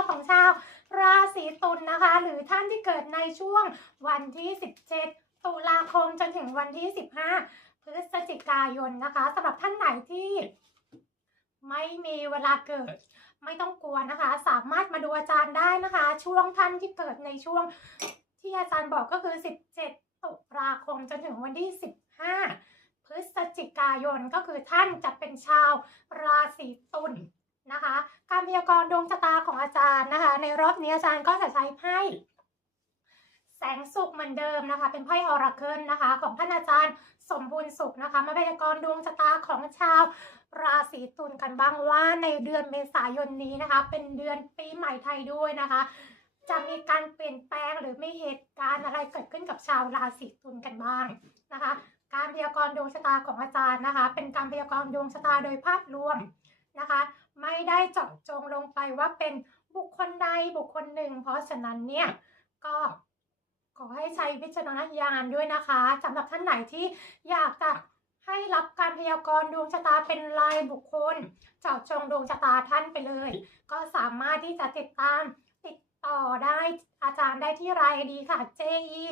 อบของชาว ราศีตุลนะคะ หรือท่านที่เกิดในช่วงวันที่ 17 ตุลาคมจนถึงวันที่ 15 พฤศจิกายนนะคะสำหรับท่านไหนที่ไม่มีเวลาเกิดไม่ต้องกลัวนะคะ สามารถมาดูอาจารย์ได้นะคะ ช่วงท่านที่เกิดในช่วงที่อาจารย์บอกก็คือ 17 ตุลาคมจนถึงวันที่ 15 พฤศจิกายนก็คือท่านจะเป็นชาวราศีตุล นะคะ การพยากรณ์ดวงชะตาของอาจารย์นะคะ ในรอบนี้อาจารย์ก็จะใช้ไพ่แสงสุขเหมือนเดิมนะคะ เป็นไพ่ออราเคิลนะคะ ของท่านอาจารย์สมบูรณ์สุขนะคะ มาพยากรณ์ดวงชะตาของชาวราศีตุลกันบ้างว่าในเดือนเมษายนนี้นะคะ เป็นเดือนปีใหม่ไทยด้วยนะคะ จะมีการเปลี่ยนแปลงหรือมีเหตุการณ์อะไรเกิดขึ้นกับชาวราศีตุลกันบ้างนะคะ การพยากรณ์ดวงชะตาของอาจารย์นะคะ เป็นการพยากรณ์ดวงชะตาโดยภาพรวมนะคะ ไม่ได้เจาะจงลงไปว่าเป็นบุคคลใดบุคคลหนึ่ง เพราะฉะนั้นเนี่ยก็ขอให้ใช้วิจารณญาณด้วยนะคะสำหรับท่านไหนที่อยากจะให้รับการพยากรณ์ดวงชะตาเป็นรายบุคคล เจาะจงดวงชะตาท่านไปเลย ก็สามารถที่จะติดตามติดต่อได้อาจารย์ได้ที่รายดีค่ะ JE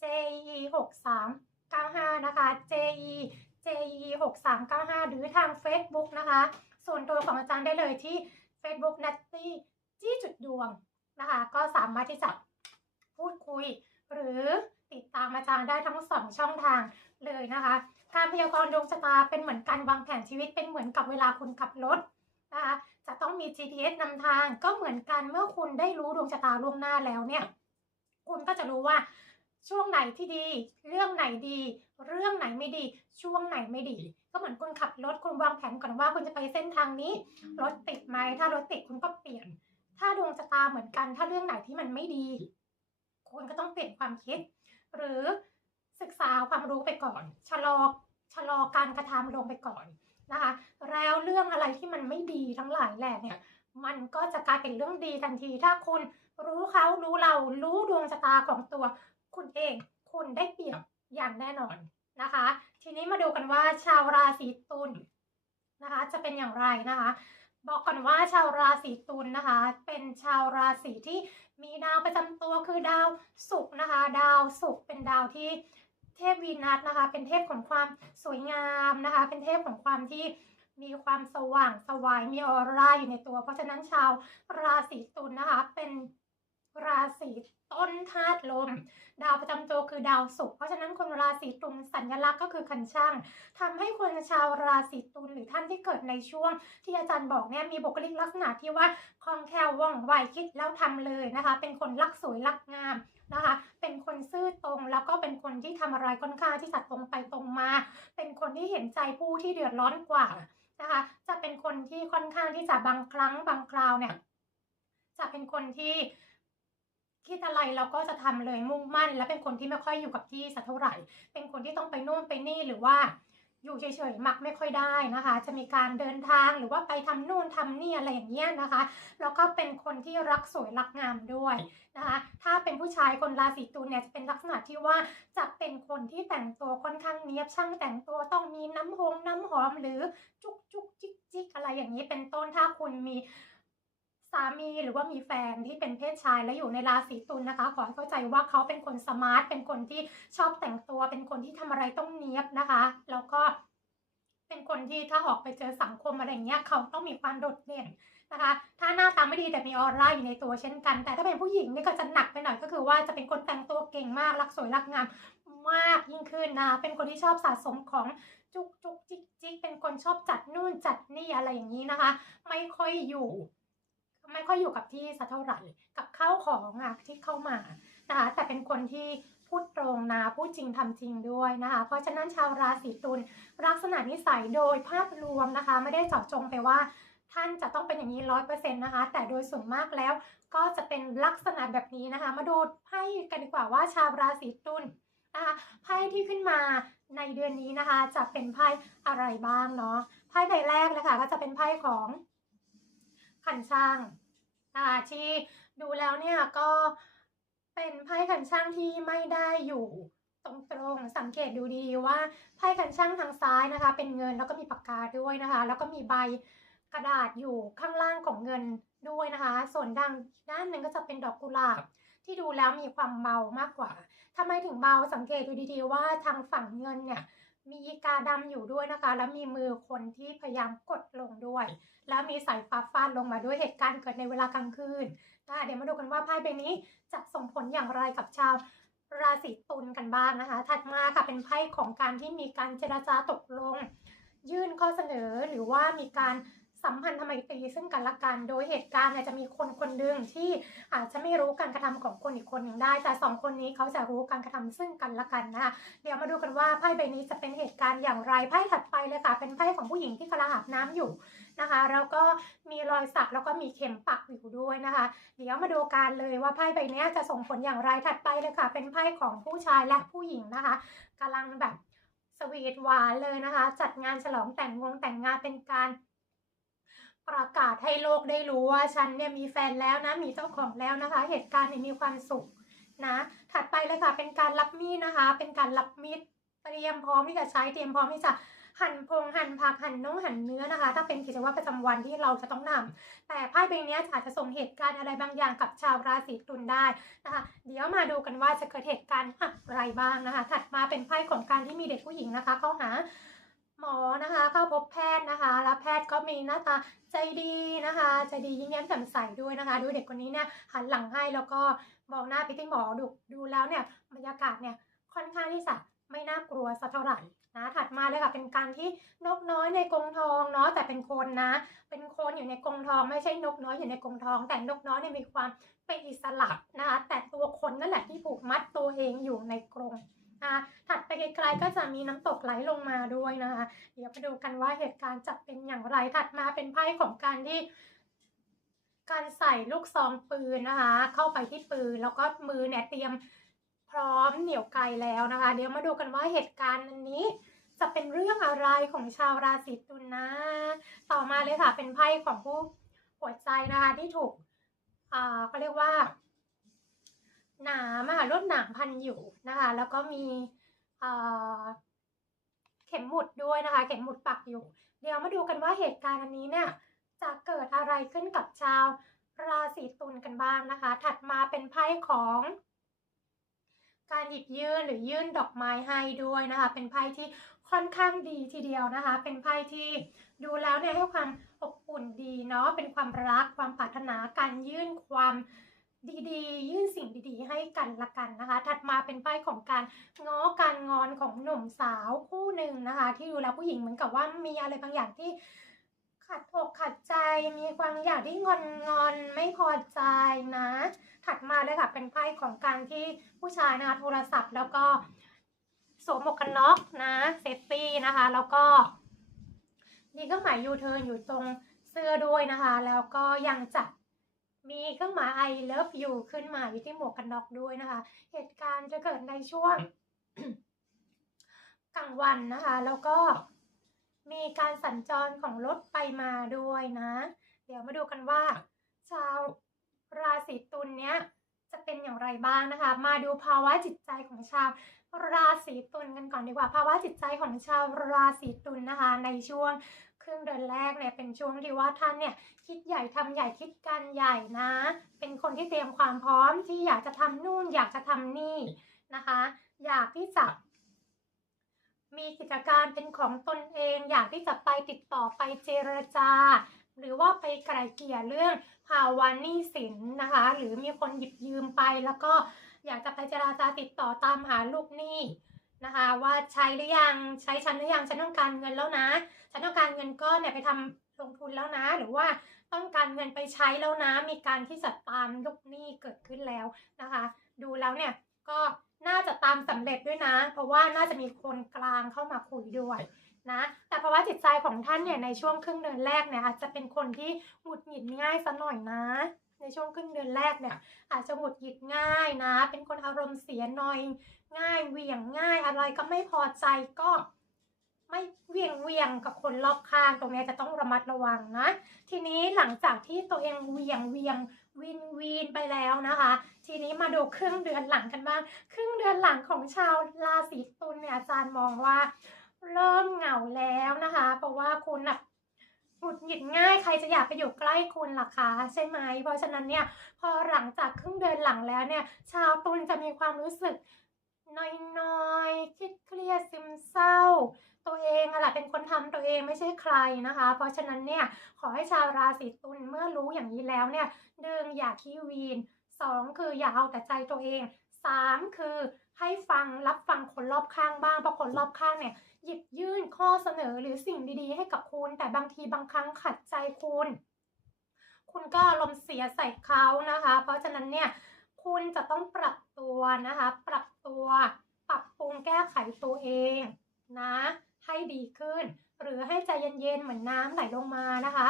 JE 6 3 9 5นะคะ JE JE 6 3 9 5หรือทาง Facebook นะคะ ของอาจารย์ได้เลยที่ Facebook n a t t y จี้จุดดวงนะคะ ก็สามารถที่จะพูดคุย หรือติดตามอาจารย์ได้ทั้งสองช่องทางเลยนะคะ การพยากรณ์ดวงชะตาเป็นเหมือนการวางแผนชีวิตเป็นเหมือนกับเวลาคุณขับรถนะคะจะต้องมี GPS นำทางก็เหมือนกันเมื่อคุณได้รู้ดวงชะตาล่วงหน้าแล้วเนี่ย คุณก็จะรู้ว่า ช่วงไหนที่ดี เรื่องไหนดี เรื่องไหนไม่ดี ช่วงไหนไม่ดี ก็เหมือนคุณขับรถคุณวางแผนก่อนว่าคุณจะไปเส้นทางนี้ รถติดไหมถ้ารถติดคุณก็เปลี่ยน ถ้าดวงชะตาเหมือนกัน ถ้าเรื่องไหนที่มันไม่ดี คุณก็ต้องเปลี่ยนความคิด หรือศึกษาความรู้ไปก่อน ชะลอชะลอการกระทำลงไปก่อนนะคะ แล้วเรื่องอะไรที่มันไม่ดีทั้งหลายแหล่เนี่ยมันก็จะกลายเป็นเรื่องดีทันที ถ้าคุณรู้เขารู้เรารู้ดวงชะตาของตัว คุณเองคุณได้เปรียบอย่างแน่นอนนะคะ ทีนี้มาดูกันว่าชาวราศีตุลนะคะ จะเป็นอย่างไรนะคะ บอกก่อนว่าชาวราศีตุลนะคะ เป็นชาวราศีที่มีดาวประจำตัวคือดาวศุกร์นะคะ ดาวศุกร์เป็นดาวที่เทพวีนัสนะคะ เป็นเทพของความสวยงามนะคะ เป็นเทพของความที่มีความสว่างสวายมีออร่าอยู่ในตัว เพราะฉะนั้นชาวราศีตุลนะคะ เป็น ราศีต้นธาตุลม ดาวประจำตัวคือดาวศุกร์เพราะฉะนั้นคนราศีตุลสัญลักษณ์ก็คือคันช่างทำให้คนชาวราศีตุลหรือท่านที่เกิดในช่วง ที่อาจารย์บอกเนี่ยมีบุคลิกลักษณะที่ว่าคล่องแคล่วว่องไวคิดแล้วทำเลยนะคะ เป็นคนรักสวยรักงามนะคะ เป็นคนซื่อตรงแล้วก็เป็นคนที่ทำอะไรค่อนข้างที่จะตรงไปตรงมา เป็นคนที่เห็นใจผู้ที่เดือดร้อนกว่านะคะ จะเป็นคนที่ค่อนข้างที่จะบางครั้งบางคราวเนี่ยจะเป็นคนที่ คิดอะไรเราก็จะทำเลยมุ่งมั่น และเป็นคนที่ไม่ค่อยอยู่กับที่สักเท่าไหร่ เป็นคนที่ต้องไปนู่นไปนี่หรือว่าอยู่เฉยๆมักไม่ค่อยได้นะคะ จะมีการเดินทางหรือว่าไปทำนู่นทำนี่อะไรอย่างเงี้ยนะคะ แล้วก็เป็นคนที่รักสวยรักงามด้วยนะคะ ถ้าเป็นผู้ชายคนราศีตุลเนี่ยจะเป็นลักษณะที่ว่าจะเป็นคนที่แต่งตัวค่อนข้างเนี้ยบช่างแต่งตัวต้องมีน้ำหงน้ำหอมหรือจุกจุกจิกจิกอะไรอย่างนี้เป็นต้นถ้าคุณมี สามีหรือว่ามีแฟนที่เป็นเพศชายและอยู่ในราศีตุลนะคะ ขอให้เข้าใจว่าเขาเป็นคนสมาร์ทเป็นคนที่ชอบแต่งตัว เป็นคนที่ทำอะไรต้องเนี้ยบนะคะ แล้วก็เป็นคนที่ถ้าออกไปเจอสังคมอะไรเงี้ยเขาต้องมีความโดดเด่นนะคะ ถ้าหน้าตาไม่ดีแต่มีออร่าอยู่ในตัวเช่นกัน แต่ถ้าเป็นผู้หญิงนี่ก็จะหนักไปหน่อยก็คือว่าจะเป็นคนแต่งตัวเก่งมากรักสวยรักงามมากยิ่งขึ้นนะ เป็นคนที่ชอบสะสมของจุกจุกจิกจิกเป็นคนชอบจัดนู่นจัดนี่อะไรอย่างนี้นะคะ ไม่ค่อยอยู่ ไม่ค่อยอยู่กับที่สักเท่าไหร่กับข้าวของอะที่เข้ามานะคะแต่เป็นคนที่พูดตรงนะพูดจริงทำจริงด้วยนะคะ เพราะฉะนั้นชาวราศีตุลลักษณะนิสัยโดยภาพรวมนะคะ ไม่ได้เจาะจงไปว่าท่านจะต้องเป็นอย่างนี้ร้อยเปอร์เซ็นต์นะคะ แต่โดยส่วนมากแล้วก็จะเป็นลักษณะแบบนี้นะคะ มาดูไพ่กันดีกว่าว่าชาวราศีตุลนะคะไพ่ที่ขึ้นมาในเดือนนี้นะคะ จะเป็นไพ่อะไรบ้างเนาะไพ่ใบแรกนะคะก็จะเป็นไพ่ของ ขันช่างนะคะที่ดูแล้วเนี่ยก็เป็นไพ่ขันช่างที่ไม่ได้อยู่ตรงๆสังเกตดูดีๆว่าไพ่ขันช่างทางซ้ายนะคะ เป็นเงินแล้วก็มีปากกาด้วยนะคะ แล้วก็มีใบกระดาษอยู่ข้างล่างของเงินด้วยนะคะ ส่วนดังด้านหนึ่งก็จะเป็นดอกกุหลาบครับที่ดูแล้วมีความเบามากกว่าทำไมถึงเบาสังเกตดูดีๆว่าทางฝั่งเงินเนี่ย มีกาดำอยู่ด้วยนะคะ แล้วมีมือคนที่พยายามกดลงด้วย แล้วมีสายฟ้าฟาดลงมาด้วยเหตุการณ์เกิดในเวลากลางคืนนะคะเดี๋ยวมาดูกันว่าไพ่ใบนี้จะส่งผลอย่างไรกับชาวราศีตุลกันบ้างนะคะ ถัดมาค่ะเป็นไพ่ของการที่มีการเจรจาตกลง ยื่นข้อเสนอหรือว่ามีการ สัมพันธไมตรีซึ่งกันและกัน โดยเหตุการณ์เนี่ยจะมีคนคนหนึ่งที่อาจจะไม่รู้การกระทำของคนอีกคนหนึ่งได้ แต่สองคนนี้เขาจะรู้การกระทำซึ่งกันและกันนะคะเดี๋ยวมาดูกันว่าไพ่ใบนี้จะเป็นเหตุการณ์อย่างไรไพ่ถัดไปเลยค่ะเป็นไพ่ของผู้หญิงที่กำลังอาบน้ำอยู่นะคะแล้วก็มีรอยสักแล้วก็มีเข็มปักอยู่ด้วยนะคะ เดี๋ยวมาดูการเลยว่าไพ่ใบนี้จะส่งผลอย่างไรถัดไปเลยค่ะ เป็นไพ่ของผู้ชายและผู้หญิงนะคะกำลังแบบสวีทหวานเลยนะคะ จัดงานฉลองแต่งงงแต่งงานเป็นการ ประกาศให้โลกได้รู้ว่าฉันเนี่ยมีแฟนแล้วนะ มีเจ้าของแล้วนะคะ เหตุการณ์เนี่ยมีความสุขนะ ถัดไปเลยค่ะ เป็นการรับมีดนะคะ เป็นการรับมีดเตรียมพร้อมที่จะใช้เตรียมพร้อมที่จะหั่นพงหั่นผักหั่นน้องหั่นเนื้อนะคะ ถ้าเป็นกิจวัตรประจำวันที่เราจะต้องทำแต่ไพ่ใบนี้อาจจะส่งเหตุการณ์อะไรบางอย่างกับชาวราศีตุลได้นะคะ เดี๋ยวมาดูกันว่าจะเกิดเหตุการณ์อะไรบ้างนะคะ ถัดมาเป็นไพ่ของการที่มีเด็กผู้หญิงนะคะเข้าหา หมอนะคะเข้าพบแพทย์นะคะ แล้วแพทย์ก็มีหน้าตาใจดีนะคะใจดียิ้มแย้มแจ่มใสด้วยนะคะดูเด็กคนนี้เนี่ยหันหลังให้แล้วก็มองหน้าไปที่หมอดูดูแล้วเนี่ยบรรยากาศเนี่ยค่อนข้างที่จะไม่น่ากลัวสักเท่าไหร่นะถัดมาเลยค่ะเป็นการที่นกน้อยในกรงทองเนาะแต่เป็นคนนะ เป็นคนอยู่ในกรงทอง ไม่ใช่นกน้อยอยู่ในกรงทอง แต่นกน้อยเนี่ยมีความเป็นอิสระนะคะแต่ตัวคนนั่นแหละที่ผูกมัดตัวเองอยู่ในกรง นะคะ ถัดไปไกลๆก็จะมีน้ำตกไหลลงมาด้วยนะคะ เดี๋ยวไปดูกันว่าเหตุการณ์จะเป็นอย่างไร ถัดมาเป็นไพ่ของการที่การใส่ลูกซองปืนนะคะ เข้าไปที่ปืนแล้วก็มือเนี่ยเตรียมพร้อมเหนี่ยวไกลแล้วนะคะ เดี๋ยวมาดูกันว่าเหตุการณ์อันนี้จะเป็นเรื่องอะไรของชาวราศีตุลนะต่อมาเลยค่ะเป็นไพ่ของผู้หัวใจนะคะที่ถูกอ่าเขาเรียกว่า หนามอะค่ะรวดหนามพันอยู่นะคะ แล้วก็มีเอ่อเข็มหมุดด้วยนะคะ เข็มหมุดปักอยู่ เดี๋ยวมาดูกันว่าเหตุการณ์อันนี้เนี่ยจะเกิดอะไรขึ้นกับชาวราศีตุลกันบ้างนะคะ ถัดมาเป็นไพ่ของ การหยิบยื่นหรือยื่นดอกไม้ให้ด้วยนะคะ เป็นไพ่ที่ค่อนข้างดีทีเดียวนะคะ เป็นไพ่ที่ดูแล้วเนี่ยให้ความอบอุ่นดีเนาะ เป็นความรักความปรารถนาการยื่นความ ดีๆ ยื่นสิ่งดีๆ ให้กันละกันนะคะ ถัดมาเป็นไพ่ของการง้อการงอนของหนุ่มสาวคู่หนึ่งนะคะ ที่ดูแลผู้หญิงเหมือนกับว่ามีอะไรบางอย่างที่ขัดอกขัดใจมีความอยากที่งอนงอนไม่พอใจนะ ถัดมาเลยค่ะเป็นไพ่ของการที่ผู้ชายนะคะโทรศัพท์ แล้วก็สวมหมวกกันน็อกนะเซฟตี้นะคะ แล้วก็มีเครื่องหมายยูเทิร์นอยู่ตรงเสื้อด้วยนะคะ แล้วก็ยังจะ มีเครื่องหมาย I love you ขึ้นมาอยู่ที่หมวกกันน็อกด้วยนะคะ เหตุการณ์จะเกิดในช่วงกลางวันนะคะ แล้วก็มีการสัญจรของรถไปมาด้วยนะ เดี๋ยวมาดูกันว่า ชาวราศีตุลเนี้ยจะเป็นอย่างไรบ้างนะคะ มาดูภาวะจิตใจของชาวราศีตุลกันก่อนดีกว่า ภาวะจิตใจของชาวราศีตุลนะคะ ในช่วง ครึ่งเดือนแรกเนี่ยเป็นช่วงที่ว่าท่านเนี่ยคิดใหญ่ทำใหญ่คิดการใหญ่นะ เป็นคนที่เตรียมความพร้อมที่อยากจะทำนู่นอยากจะทำนี่นะคะ อยากที่จะมีกิจการเป็นของตนเอง อยากที่จะไปติดต่อไปเจรจา หรือว่าไปไกล่เกลี่ยเรื่องภาวะหนี้สินนะคะ หรือมีคนหยิบยืมไปแล้วก็อยากจะไปเจรจาติดต่อตามหาลูกหนี้ นะคะว่าใช้หรือยังใช้ฉันหรือยังฉันต้องการเงินแล้วนะ ฉันต้องการเงินก้อนเนี่ยไปทำลงทุนแล้วนะ หรือว่าต้องการเงินไปใช้แล้วนะ มีการที่จะตามลูกหนี้เกิดขึ้นแล้วนะคะ ดูแล้วเนี่ยก็น่าจะตามสำเร็จด้วยนะ เพราะว่าน่าจะมีคนกลางเข้ามาคุยด้วยนะแต่ภาวะจิตใจของท่านเนี่ยในช่วงครึ่งเดือนแรกเนี่ยอาจจะเป็นคนที่หงุดหงิดง่ายซะหน่อยนะ ในช่วงครึ่งเดือนแรกเนี่ยอาจจะหงุดหงิดง่ายนะ เป็นคนอารมณ์เสียหน่อย ง่ายเวียงง่ายอะไรก็ไม่พอใจก็ไม่เวียงเวียงกับคนรอบข้างตรงนี้จะต้องระมัดระวังนะ ทีนี้หลังจากที่ตัวเองเวียงเวียงวินวินไปแล้วนะคะ ทีนี้มาดูครึ่งเดือนหลังกันบ้างครึ่งเดือนหลังของชาวราศีตุลเนี่ยอาจารย์มองว่า เริ่มเหงาแล้วนะคะ เพราะว่าคุณน่ะหหงุดหงิดง่ายใครจะอยากไปอยู่ใกล้คุณล่ะคะใช่ไหมเพราะฉะนั้นเนี่ยพอหลังจากครึ่งเดือนหลังแล้วเนี่ย ชาวตุลจะมีความรู้สึก น้อยๆคิดเครียดซึมเศร้า ตัวเองอะแหละเป็นคนทำตัวเองไม่ใช่ใครนะคะ เพราะฉะนั้นเนี่ยขอให้ชาวราศีตุลเมื่อรู้อย่างนี้แล้วเนี่ยหนึ่งอย่าขี้วีนสองคืออย่าเอาแต่ใจตัวเองสามคือให้ฟังรับฟังคนรอบข้างบ้างเพราะคนรอบข้างเนี่ยหยิบยื่นข้อเสนอหรือสิ่งดีๆ ให้กับคุณ แต่บางทีบางครั้งขัดใจคุณ คุณก็อารมณ์เสียใส่เขานะคะ เพราะฉะนั้นเนี่ยคุณจะต้องปรับตัวนะคะ ปรับ ตัว ปรับปรุงแก้ไขตัวเองนะ ให้ดีขึ้น หรือให้ใจเย็นๆเหมือนน้ำไหลลงมานะคะ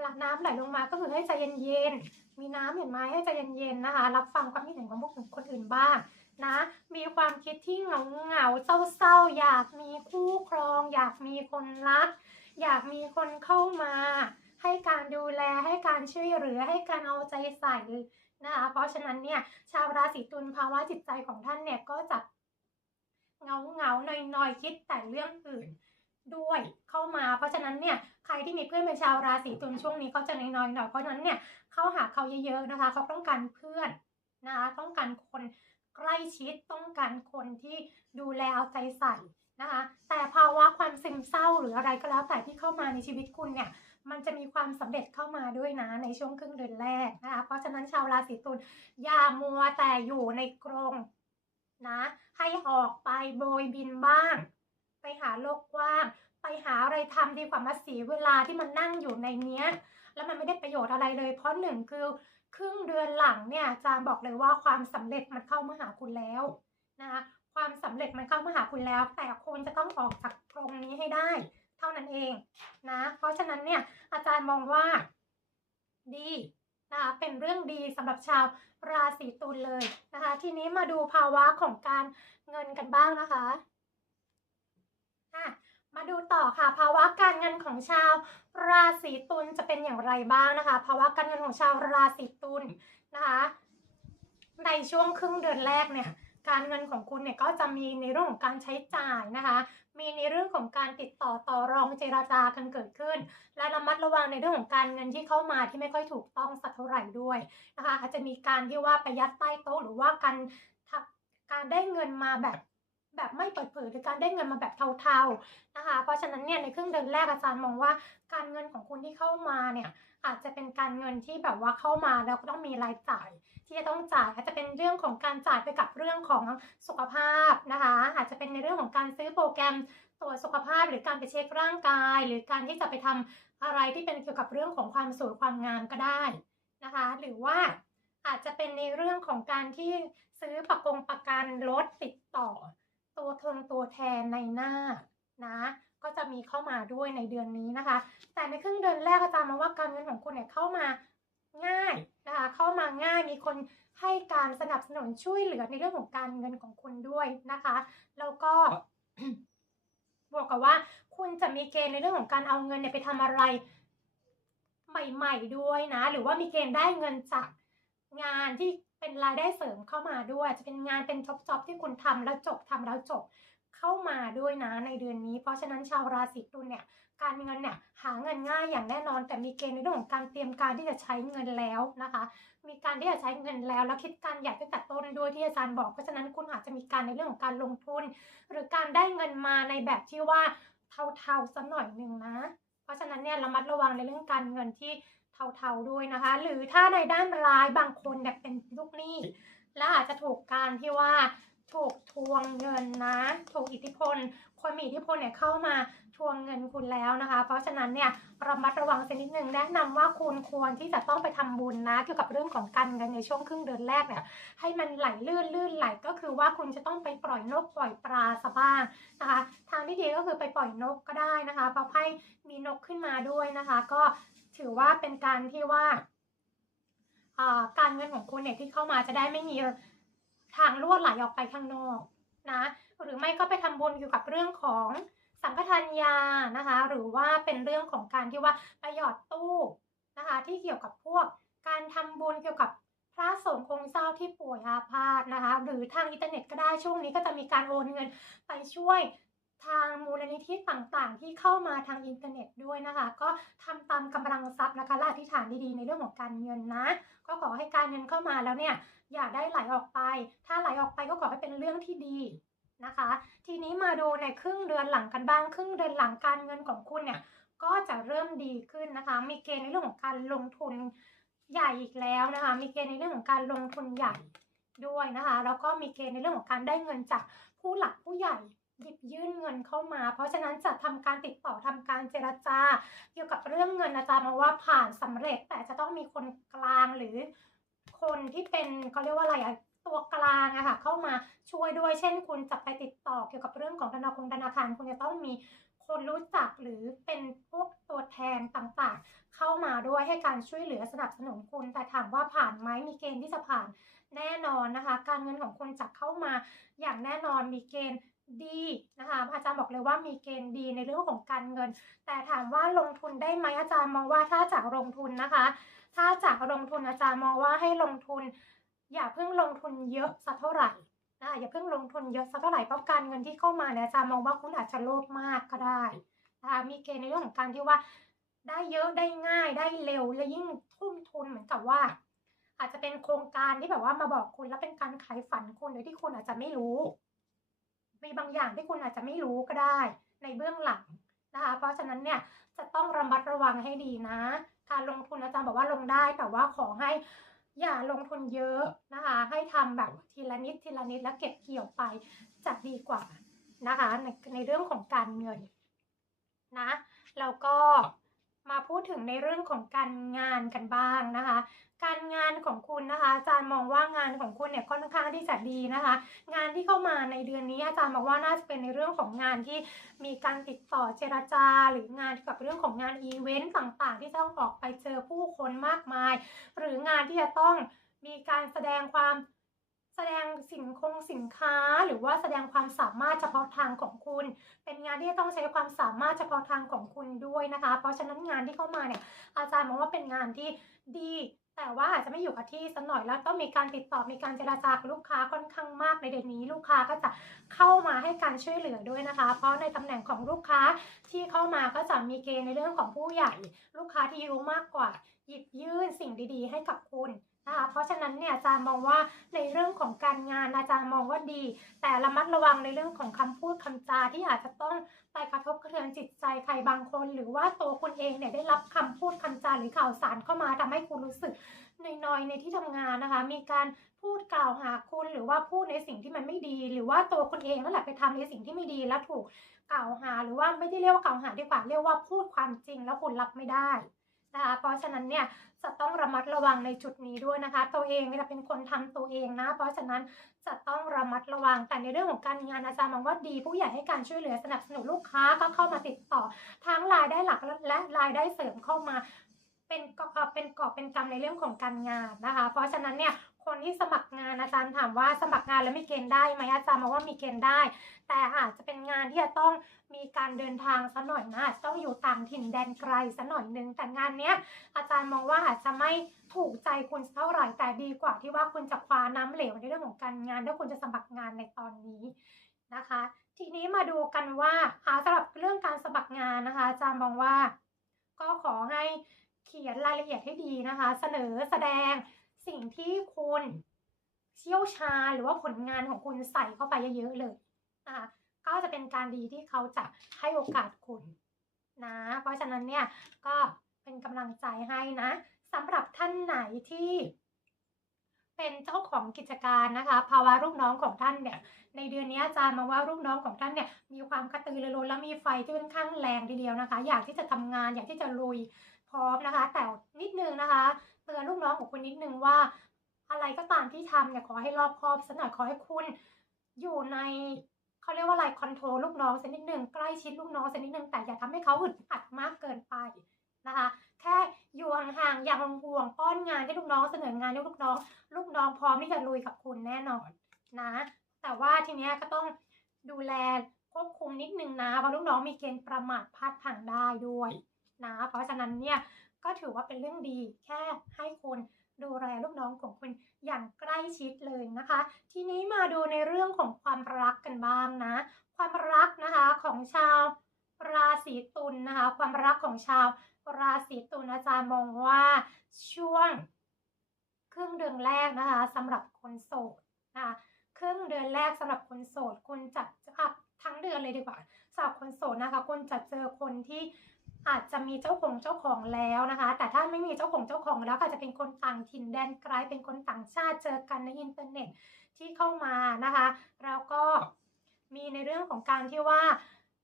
หลักน้ำไหลลงมาก็คือให้ใจเย็นๆมีน้ำเห็นไหมให้ใจเย็นๆนะคะ รับฟังความคิดเห็นของพวกคนอื่นบ้างนะมีความคิดที่เหงาเหงาเศร้าๆ อยากมีคู่ครอง อยากมีคนรัก อยากมีคนเข้ามา ให้การดูแลให้การช่วยเหลือให้การเอาใจใส่ นะคะเพราะฉะนั้นเนี่ยชาวราศีตุลภาวะจิตใจของท่านเนี่ยก็จะเงาเงาๆหน่อยๆคิดแต่เรื่องอื่นด้วยเข้ามา เพราะฉะนั้นเนี่ยใครที่มีเพื่อนเป็นชาวราศีตุลช่วงนี้เขาจะน้อยๆหน่อยเพราะฉะนั้นเนี่ยเข้าหาเขาเยอะๆนะคะเขาต้องการเพื่อนนะคะต้องการคนใกล้ชิดต้องการคนที่ดูแลเอาใจใส่นะคะแต่ภาวะความซึมเศร้าหรืออะไรก็แล้วแต่ที่เข้ามาในชีวิตคุณเนี่ย มันจะมีความสำเร็จเข้ามาด้วยนะในช่วงครึ่งเดือนแรกนะคะเพราะฉะนั้นชาวราศีตุลอย่ามัวแต่อยู่ในกรงนะให้ออกไปโบยบินบ้าง ไปหาโลกกว้าง ไปหาอะไรทำดีกว่ามาเสียเวลาที่มันนั่งอยู่ในเนี้ย แล้วมันไม่ได้ประโยชน์อะไรเลย เพราะหนึ่งคือครึ่งเดือนหลังเนี่ยจารย์บอกเลยว่าความสำเร็จมันเข้ามาหาคุณแล้วนะคะความสำเร็จมันเข้ามาหาคุณแล้ว แต่คุณจะต้องออกจากกรงนี้ให้ได้ เท่านั้นเองนะ เพราะฉะนั้นเนี่ยอาจารย์มองว่าดีนะคะเป็นเรื่องดีสำหรับชาวราศีตุลเลยนะคะ ทีนี้มาดูภาวะของการเงินกันบ้างนะคะอะมาดูต่อค่ะภาวะการเงินของชาวราศีตุลจะเป็นอย่างไรบ้างนะคะภาวะการเงินของชาวราศีตุลนะคะ ในช่วงครึ่งเดือนแรกเนี่ย การเงินของคุณเนี่ยก็จะมีในเรื่องของการใช้จ่ายนะคะ มีในเรื่องของการติดต่อต่อรองเจราจากันเกิดขึ้น และระมัดระวังในเรื่องของการเงินที่เข้ามาที่ไม่ค่อยถูกต้องสักเท่าไหร่ด้วยนะคะ อาจจะมีการที่ว่าไปยัดใต้โต๊ะหรือว่าการการได้เงินมาแบบ แบบไม่เปิดเผยหรือการได้เงินมาแบบเทาๆนะคะ เพราะฉะนั้นเนี่ยในครึ่งเดือนแรกอาจารย์มองว่าการเงินของคุณที่เข้ามาเนี่ยอาจจะเป็นการเงินที่แบบว่าเข้ามาแล้วก็ต้องมีรายจ่าย ที่จะต้องจ่ายอาจจะเป็นเรื่องของการจ่ายไปกับเรื่องของสุขภาพนะคะ อาจจะเป็นในเรื่องของการซื้อโปรแกรมตรวจสุขภาพหรือการไปเช็คร่างกาย หรือการที่จะไปทำอะไรที่เป็นเกี่ยวกับเรื่องของความสวยความงามก็ได้นะคะ หรือว่าอาจจะเป็นในเรื่องของการที่ซื้อประกงประกันรถติดต่อ ตัวทงตัวแทนในหน้านะก็จะมีเข้ามาด้วยในเดือนนี้นะคะ แต่ในครึ่งเดือนแรกอาจารย์มองว่าการเงินของคุณเนี่ยเข้ามาง่ายนะคะเข้ามาง่ายมีคนให้การสนับสนุนช่วยเหลือในเรื่องของการเงินของคุณด้วยนะคะ แล้วก็บวกกับว่าคุณจะมีเกณฑ์ในเรื่องของการเอาเงินเนี่ยไปทำอะไร ใหม่ ๆด้วยนะ หรือว่ามีเกณฑ์ได้เงินจากงานที่ เป็นรายได้เสริมเข้ามาด้วยจะเป็นงานเป็นจ็อบๆที่คุณทำแล้วจบทำแล้วจบเข้ามาด้วยนะในเดือนนี้ เพราะฉะนั้นชาวราศีตุลเนี่ยการเงินเนี่ยหาเงินง่ายอย่างแน่นอน แต่มีเกณฑ์ในเรื่องของการเตรียมการที่จะใช้เงินแล้วนะคะ มีการที่จะใช้เงินแล้ว แล้วคิดการอยากตั้งแต่ต้นด้วยที่อาจารย์บอกเพราะฉะนั้นคุณอาจจะมีการในเรื่องของการลงทุน หรือการได้เงินมาในแบบที่ว่าเท่าๆสักหน่อยหนึ่งนะ เพราะฉะนั้นเนี่ยระมัดระวังในเรื่องการเงินที่ เทาๆด้วยนะคะ หรือถ้าในด้านร้ายบางคนเนี่ยเป็นลูกหนี้และอาจจะถูกการที่ว่าถูกทวงเงินนะ ถูกอิทธิพล คนมีอิทธิพลเนี่ยเข้ามาทวงเงินคุณแล้วนะคะ เพราะฉะนั้นเนี่ยระมัดระวังสักนิดนึงแนะนำว่าคุณควรที่จะต้องไปทำบุญนะ เกี่ยวกับเรื่องของการเงินในช่วงครึ่งเดือนแรกเนี่ยให้มันไหลลื่นลื่นไหลก็คือว่าคุณจะต้องไปปล่อยนกปล่อยปลาซะบ้างนะคะ ทางที่ดีก็คือไปปล่อยนกก็ได้นะคะเพราะให้มีนกขึ้นมาด้วยนะคะ ก็ ถือว่าเป็นการที่ว่าอ่าการเงินของคุณเนี่ยที่เข้ามาจะได้ไม่มีทางรั่วไหลออกไปข้างนอกนะหรือไม่ก็ไปทำบุญเกี่ยวกับเรื่องของสังฆทานยานะคะ หรือว่าเป็นเรื่องของการที่ว่าไปหยอดตู้นะคะ ที่เกี่ยวกับพวกการทำบุญเกี่ยวกับพระสงฆ์องค์เจ้าที่ป่วยอาพาธนะคะ หรือทางอินเทอร์เน็ตก็ได้ช่วงนี้ก็จะมีการโอนเงินไปช่วย ทางมูลนิธิต่างๆ ที่เข้ามาทางอินเทอร์เน็ตด้วยนะคะ ก็ทำตามกำลังทรัพย์นะคะและอธิษฐานดีๆ ในเรื่องของการเงินนะ ก็ขอให้การเงินเข้ามาแล้วเนี่ยอย่าได้ไหลออกไป ถ้าไหลออกไปก็ขอให้เป็นเรื่องที่ดีนะคะ ทีนี้มาดูในครึ่งเดือนหลังกันบ้าง ครึ่งเดือนหลังการเงินของคุณเนี่ยก็จะเริ่มดีขึ้นนะคะ มีเกณฑ์ในเรื่องของการลงทุนใหญ่อีกแล้วนะคะ มีเกณฑ์ในเรื่องของการลงทุนใหญ่ด้วยนะคะ แล้วก็มีเกณฑ์ในเรื่องของการได้เงินจากผู้หลักผู้ใหญ่ หยิบยื่นเงินเข้ามา เพราะฉะนั้นจะทำการติดต่อทำการเจรจา เกี่ยวกับเรื่องเงินอาจารย์มองว่าผ่านสำเร็จแต่จะต้องมีคนกลางหรือคนที่เป็นเขาเรียกว่าอะไรอะตัวกลางอะค่ะเข้ามาช่วยด้วย เช่น คุณจะไปติดต่อเกี่ยวกับเรื่องของธนาคารธนาคารคุณจะต้องมีคนรู้จักหรือเป็นพวกตัวแทนต่างๆ เข้ามาด้วยให้การช่วยเหลือสนับสนุนคุณ แต่ถามว่าผ่านไหมมีเกณฑ์ที่จะผ่านแน่นอนนะคะ การเงินของคุณจะเข้ามาอย่างแน่นอนมีเกณฑ์ ดีนะคะอาจารย์บอกเลยว่ามีเกณฑ์ดีในเรื่องของการเงิน แต่ถามว่าลงทุนได้ไหมอาจารย์มองว่าถ้าจากลงทุนนะคะ ถ้าจากลงทุนอาจารย์มองว่าให้ลงทุน อย่าเพิ่งลงทุนเยอะสักเท่าไหร่นะอย่าเพิ่งลงทุนเยอะสักเท่าไหร่เพราะการเงินที่เข้ามาเนี่ยอาจารย์มองว่าคุณอาจจะโลภมากก็ได้นะคะมีเกณฑ์ในเรื่องของการที่ว่า ได้เยอะได้ง่ายได้เร็วและยิ่งทุ่มทุนเหมือนกับว่า อาจจะเป็นโครงการที่แบบว่ามาบอกคุณแล้วเป็นการขายฝันคุณโดยที่คุณอาจจะไม่รู้ มีบางอย่างที่คุณอาจจะไม่รู้ก็ได้ในเบื้องหลังนะคะ เพราะฉะนั้นเนี่ยจะต้องระมัดระวังให้ดีนะ การลงทุนอาจารย์บอกว่าลงได้แต่ว่าขอให้อย่าลงทุนเยอะนะคะ ให้ทำแบบทีละนิดทีละนิดแล้วเก็บเกี่ยวไปจะดีกว่านะคะในในเรื่องของการเงินนะแล้วก็ มาพูดถึงในเรื่องของการงานกันบ้างนะคะ การงานของคุณนะคะอาจารย์มองว่างานของคุณเนี่ยค่อนข้างที่จะดีนะคะ งานที่เข้ามาในเดือนนี้อาจารย์บอกว่าน่าจะเป็นในเรื่องของงานที่มีการติดต่อเจรจา หรืองานเกี่ยวกับเรื่องของงานอีเวนต์ต่างๆ ที่ต้องออกไปเจอผู้คนมากมาย หรืองานที่จะต้องมีการแสดงความ แสดงสินคงสินค้า หรือว่าแสดงความสามารถเฉพาะทางของคุณ เป็นงานที่ต้องใช้ความสามารถเฉพาะทางของคุณด้วยนะคะ เพราะฉะนั้นงานที่เข้ามาเนี่ยอาจารย์มองว่าเป็นงานที่ดี แต่ว่าอาจจะไม่อยู่กับที่สักหน่อยแล้วต้องมีการติดต่อมีการเจราจากับลูกค้าค่อนข้างมากในเดือนนี้ ลูกค้าก็จะเข้ามาให้การช่วยเหลือด้วยนะคะ เพราะในตำแหน่งของลูกค้าที่เข้ามาก็จะมีเกณฑ์ในเรื่องของผู้ใหญ่ ลูกค้าที่อายุมากกว่าหยิบยื่นสิ่งดีๆ ให้กับคุณ นะคะเพราะฉะนั้นเนี่ยอาจารย์มองว่าในเรื่องของการงานอาจารย์มองว่าดี แต่ระมัดระวังในเรื่องของคำพูดคำจาที่อาจจะต้องไปกระทบกระเทือนจิตใจใครบางคน หรือว่าตัวคุณเองเนี่ยได้รับคำพูดคำจาหรือข่าวสารเข้ามาทำให้คุณรู้สึกน้อยๆในที่ทำงานนะคะ มีการพูดกล่าวหาคุณหรือว่าพูดในสิ่งที่มันไม่ดี หรือว่าตัวคุณเองนั่นแหละไปทำในสิ่งที่ไม่ดีแล้วถูกกล่าวหา หรือว่าไม่ได้เรียกว่ากล่าวหาดีกว่าเรียกว่าพูดความจริงแล้วคุณรับไม่ได้นะคะเพราะฉะนั้นเนี่ย จะต้องระมัดระวังในจุดนี้ด้วยนะคะ ตัวเองจะเป็นคนทำตัวเองนะ เพราะฉะนั้นจะต้องระมัดระวังแต่ในเรื่องของการงานอาจารย์มองว่าดี ผู้ใหญ่ให้การช่วยเหลือสนับสนุนลูกค้าก็เข้ามาติดต่อทั้งรายได้หลักและรายได้เสริมเข้ามาเป็นก็เป็นกอบเป็นกำในเรื่องของการงานนะคะ เพราะฉะนั้นเนี่ย คนที่สมัครงานอาจารย์ถามว่าสมัครงานแล้วมีเกณฑ์ได้ไหมอาจารย์มองว่ามีเกณฑ์ได้ แต่อาจจะเป็นงานที่จะต้องมีการเดินทางสัหน่อยนะอาจจะต้องอยู่ต่างถิ่นแดนไกลสัหน่อยนึงแต่งานเนี้ยอาจารย์มองว่าอาจจะไม่ถูกใจคุณเท่าไหร่แต่ดีกว่าที่ว่าคุณจะคว้าน้ำเหลวในเรื่องของการงานถ้าคุณจะสมัครงานในตอนนี้นะคะ ทีนี้มาดูกันว่าอาสำหรับเรื่องการสมัครงานนะคะ อาจารย์มองว่า ก็ขอให้เขียนรายละเอียดให้ดีนะคะ เสนอแสดง สิ่งที่คุณเชี่ยวชาญหรือว่าผลงานของคุณใส่เข้าไปเยอะๆเลยนะคะก็จะเป็นการดีที่เขาจะให้โอกาสคุณนะเพราะฉะนั้นเนี่ยก็เป็นกำลังใจให้นะสำหรับท่านไหนที่เป็นเจ้าของกิจการนะคะ ภาวะลูกน้องของท่านเนี่ย ในเดือนนี้อาจารย์มาว่าลูกน้องของท่านเนี่ยมีความกระตือรือร้นและมีไฟที่ค่อนข้างแรงทีเดียวนะคะ อยากที่จะทำงานอยากที่จะลุยพร้อมนะคะ แต่นิดนึงนะคะ เตือนลูกน้องของคุณนิดนึงว่า อะไรก็ตามที่ทำเนี่ยขอให้รอบคอบสักหน่อยขอให้คุณอยู่ในเขาเรียกว่าอะไรคอนโทรลลูกน้องสักนิดหนึ่งใกล้ชิดลูกน้องสักนิดหนึ่งแต่อย่าทำให้เขาอึดอัดมากเกินไปนะคะ แค่อยู่ห่างๆอย่างห่วงป้อนงานให้ลูกน้องเสนองานให้ลูกน้อง ลูกน้องพร้อมที่จะลุยกับคุณแน่นอนนะ แต่ว่าทีเนี้ยก็ต้องดูแลควบคุมนิดนึงนะเพราะลูกน้องมีเกณฑ์ประมาทพลาดพังได้ด้วยนะ เพราะฉะนั้นเนี่ย ก็ถือว่าเป็นเรื่องดีแค่ให้คุณดูแลลูกน้องของคุณอย่างใกล้ชิดเลยนะคะ ทีนี้มาดูในเรื่องของความรักกันบ้างนะ ความรักนะคะของชาวราศีตุลนะคะ ความรักของชาวราศีตุลอาจารย์มองว่าช่วงครึ่งเดือนแรกนะคะสำหรับคนโสดนะคะครึ่งเดือนแรกสำหรับคนโสดคุณจะอะทั้งเดือนเลยดีกว่าสำหรับคนโสดนะคะคุณจะเจอคนที่ อาจจะมีเจ้าของเจ้าของแล้วนะคะ แต่ถ้าไม่มีเจ้าของเจ้าของแล้วก็อาจจะเป็นคนต่างถิ่นแดนไกลเป็นคนต่างชาติเจอกันในอินเทอร์เน็ตที่เข้ามานะคะ แล้วก็มีในเรื่องของการที่ว่า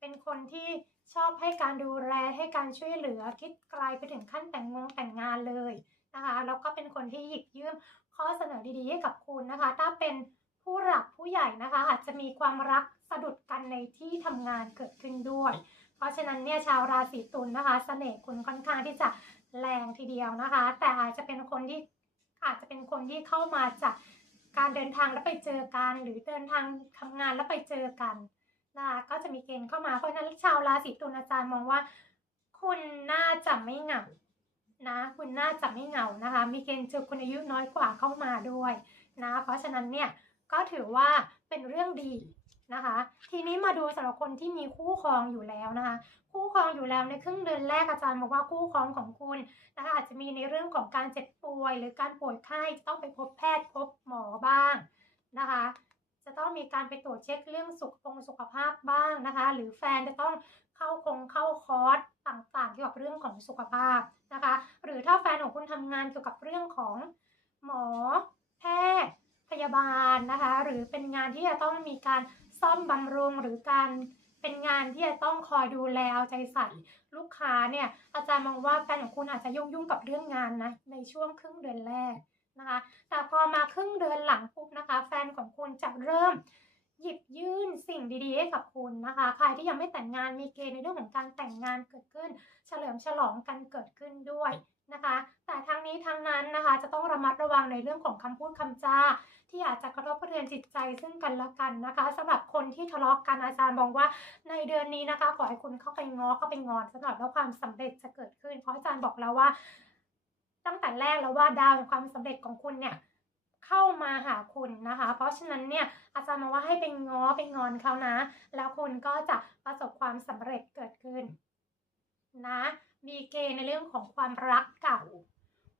เป็นคนที่ชอบให้การดูแลให้การช่วยเหลือคิดไกลไปถึงขั้นแต่งงงแต่งงานเลยนะคะแล้วก็เป็นคนที่หยิบยื่นข้อเสนอดีๆให้กับคุณนะคะ ถ้าเป็นผู้หลักผู้ใหญ่นะคะ อาจจะมีความรักสะดุดกันในที่ทำงานเกิดขึ้นด้วย ราะฉะนั้นเนี่ยชาวราศีตุลนะคะเสน่ห์คุณค่อนข้างที่จะแรงทีเดียวนะคะ แต่อาจจะเป็นคนที่อาจจะเป็นคนที่เข้ามาจากการเดินทางแล้วไปเจอกัน หรือเดินทางทำงานแล้วไปเจอกันนะคะก็จะมีเกณฑ์เข้ามาเพราะฉะนั้นชาวราศีตุลอาจารย์มองว่า คุณน่าจะไม่เหงานะคุณน่าจะไม่เหงานะคะ มีเกณฑ์เจอคนอายุน้อยกว่าเข้ามาด้วยนะเพราะฉะนั้นเนี่ยก็ถือว่าเป็นเรื่องดี นะคะ ทีนี้มาดูสำหรับคนที่มีคู่ครองอยู่แล้วนะคะ คู่ครองอยู่แล้วในครึ่งเดือนแรกอาจารย์บอกว่าคู่ครองของคุณนะคะอาจจะมีในเรื่องของการเจ็บป่วย หรือการป่วยไข้ต้องไปพบแพทย์พบหมอบ้างนะคะจะต้องมีการไปตรวจเช็คเรื่องสุของสุขภาพบ้างนะคะ หรือแฟนจะต้องเข้าคงเข้าคอร์สต่างๆ เกี่ยวกับเรื่องของสุขภาพนะคะ หรือถ้าแฟนของคุณทำงานเกี่ยวกับเรื่องของหมอ แพทย์พยาบาลนะคะ หรือเป็นงานที่จะต้องมีการ ซ่อมบำรุงหรือการเป็นงานที่จะต้องคอยดูแลเอาใจใส่ลูกค้าเนี่ยอาจารย์มองว่าแฟนของคุณอาจจะยุ่งยุ่งกับเรื่องงานนะในช่วงครึ่งเดือนแรกนะคะแต่พอมาครึ่งเดือนหลังปุ๊บนะคะ แฟนของคุณจะเริ่มหยิบยื่นสิ่งดีๆให้กับคุณนะคะ ใครที่ยังไม่แต่งงานมีเกณฑ์ในเรื่องของการแต่งงานเกิดขึ้น เฉลิมฉลองกันเกิดขึ้นด้วย นะคะ แต่ทั้งนี้ทั้งนั้นนะคะ จะต้องระมัดระวังในเรื่องของคำพูดคำจาที่อาจจะกระทบกระเทือนจิตใจซึ่งกันและกันนะคะสำหรับคนที่ทะเลาะกันอาจารย์มองว่าในเดือนนี้นะคะ ขอให้คุณเข้าไปง้อเข้าไปงอนสักหน่อยแล้วความสำเร็จจะเกิดขึ้น เพราะอาจารย์บอกแล้วว่า ตั้งแต่แรกแล้วว่าดาวแห่งความสำเร็จของคุณเนี่ยเข้ามาหาคุณนะคะ เพราะฉะนั้นเนี่ยอาจารย์มองว่าให้ไปง้อไปงอนเขานะ แล้วคุณก็จะประสบความสำเร็จเกิดขึ้นนะ มีเกณฑ์ในเรื่องของความรักเก่า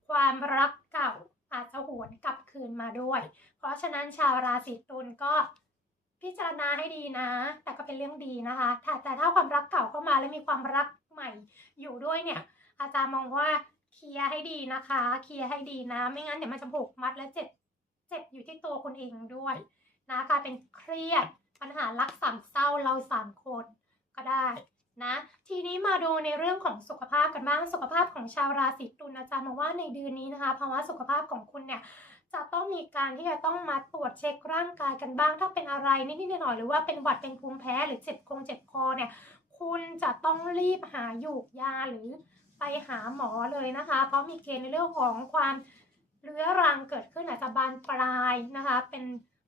ความรักเก่าอาจจะหวนกลับคืนมาด้วย เพราะฉะนั้นชาวราศีตุลก็พิจารณาให้ดีนะ แต่ก็เป็นเรื่องดีนะคะแต่แต่ถ้าความรักเก่าเข้ามาแล้วมีความรักใหม่อยู่ด้วยเนี่ย อาจารย์มองว่าเคลียร์ให้ดีนะคะ เคลียร์ให้ดีนะ ไม่งั้นเดี๋ยวมันจะผูกมัดและเจ็บ เจ็บอยู่ที่ตัวคุณเองด้วยนะกลายเป็นเครียดปัญหารักสามเศร้าเราสามคนก็ได้ นะ ทีนี้มาดูในเรื่องของสุขภาพกันบ้าง สุขภาพของชาวราศีตุลอาจารย์มองว่าในเดือนนี้นะคะภาวะสุขภาพของคุณเนี่ยจะต้องมีการที่จะต้องมาตรวจเช็คร่างกายกันบ้าง ถ้าเป็นอะไรนิดๆหน่อยๆหรือว่าเป็นหวัดเป็นภูมิแพ้หรือเจ็บคงเจ็บคอเนี่ย คุณจะต้องรีบหาหยูกยาหรือไปหาหมอเลยนะคะ เพราะมีเกณฑ์ในเรื่องของความเรื้อรังเกิดขึ้นอาจจะบานปลายนะคะ เป็น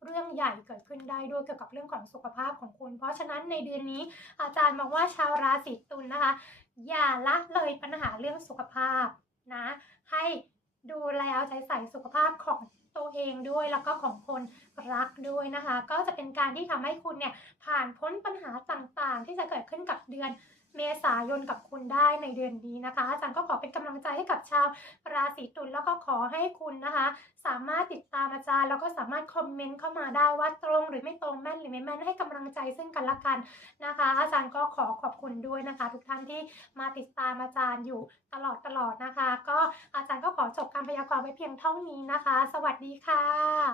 เรื่องใหญ่เกิดขึ้นได้ด้วยเกี่ยวกับเรื่องของสุขภาพของคุณ เพราะฉะนั้นในเดือนนี้อาจารย์มองว่าชาวราศีตุลนะคะ อย่าละเลยปัญหาเรื่องสุขภาพนะ ให้ดูแลเอาใจใส่สุขภาพของตัวเองด้วยแล้วก็ของคนรักด้วยนะคะ ก็จะเป็นการที่ทำให้คุณเนี่ยผ่านพ้นปัญหาต่างๆ ที่จะเกิดขึ้นกับเดือน เมษายนกับคุณได้ในเดือนนี้นะคะ อาจารย์ก็ขอเป็นกำลังใจให้กับชาวราศีตุลแล้วก็ขอให้คุณนะคะ สามารถติดตามอาจารย์ แล้วก็สามารถคอมเมนต์เข้ามาได้ว่าตรงหรือไม่ตรงแม่นหรือไม่แม่นให้กำลังใจซึ่งกันและกันนะคะ อาจารย์ก็ขอขอบคุณด้วยนะคะ ทุกท่านที่มาติดตามอาจารย์อยู่ตลอดตลอดนะคะ ก็อาจารย์ก็ขอจบการพยากรณ์ไว้เพียงเท่านี้นะคะ สวัสดีค่ะ